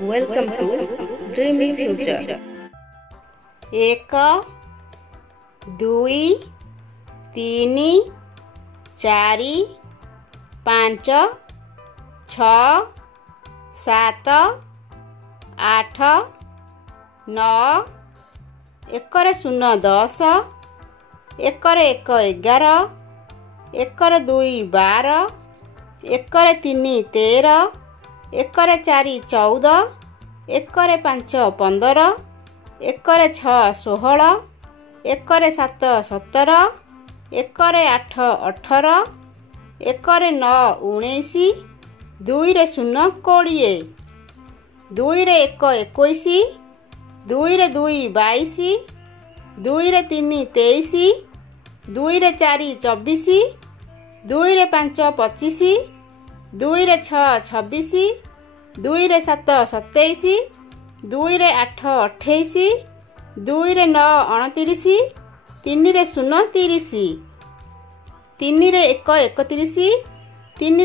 Welcome to Dreamy Future. 1 2 3 4 5 6 7 8 9 1 0 10 1 1 11 1 2 12 1 3 13 1 4 14 1 5 15 1 6 16 1 7 17 1 8 18 1 9 19 2 0 20 2 1 21 2 2 22 2 3 23 2 4 24 2 5 25 2 6 26 2 7 27 2 8 28 2 9 29 3 0 30 3 1 31 3 2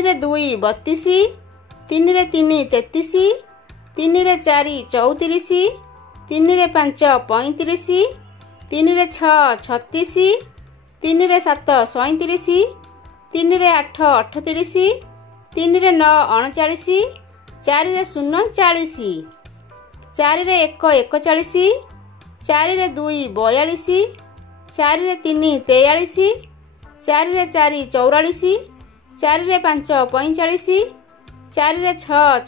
32 3 3 33 3 4 34 3 5 35 3 6 36 3 7 37 3 8 38 3 9 39 4 0 40 4 1 41 4 2 42 4 3 43 4 4 44 4 5 45 4 6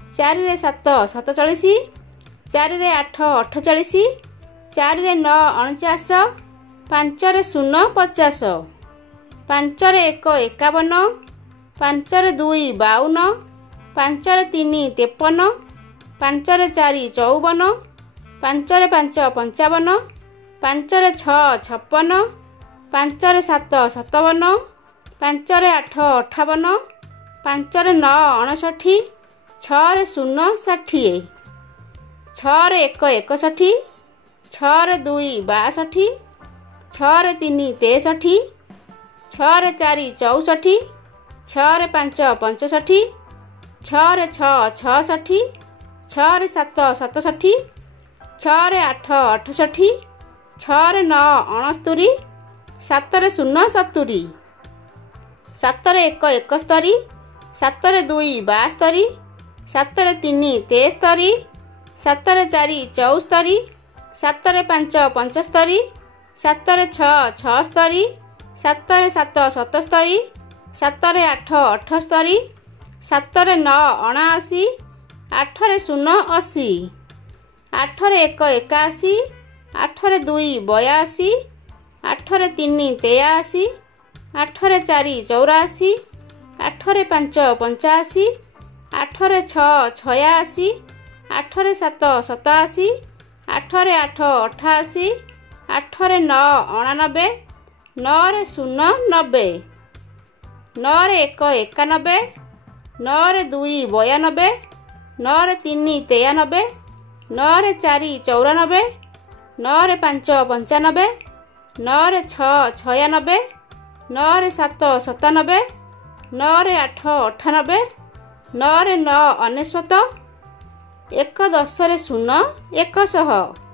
46 4 7 47 4 8 48 4 9 49 5 0 50 5 1 51 5 2 52 5 3 53 5 4 54 5 5 55 5 6 56 5 7 57 5 8 58 5 9 59 6 0 60 6 1 61 6 2 62 6 3 63 6 4 64 6 5 65 6 6 66 6 7 67 6 8 68 6 9 69 7 0 70 7 1 71 7 2 72 7 3 73 7 4 74 7 5 75 7 6 76 7 7 77 7 8 78 7 9 79 8 0 80 8 1 81 8 2 82 8 3 83 8 4 84 8 5 85 8 6 86 8 7 87 8 8 88 8 9 99 9 0 90 9 1 91 9 2 92 9 3 93 9 4 94 9 5 95 9 6 96 9 7 97 9 8 98 9 9 ଅନେଶ୍ୱତ 1 10 0 100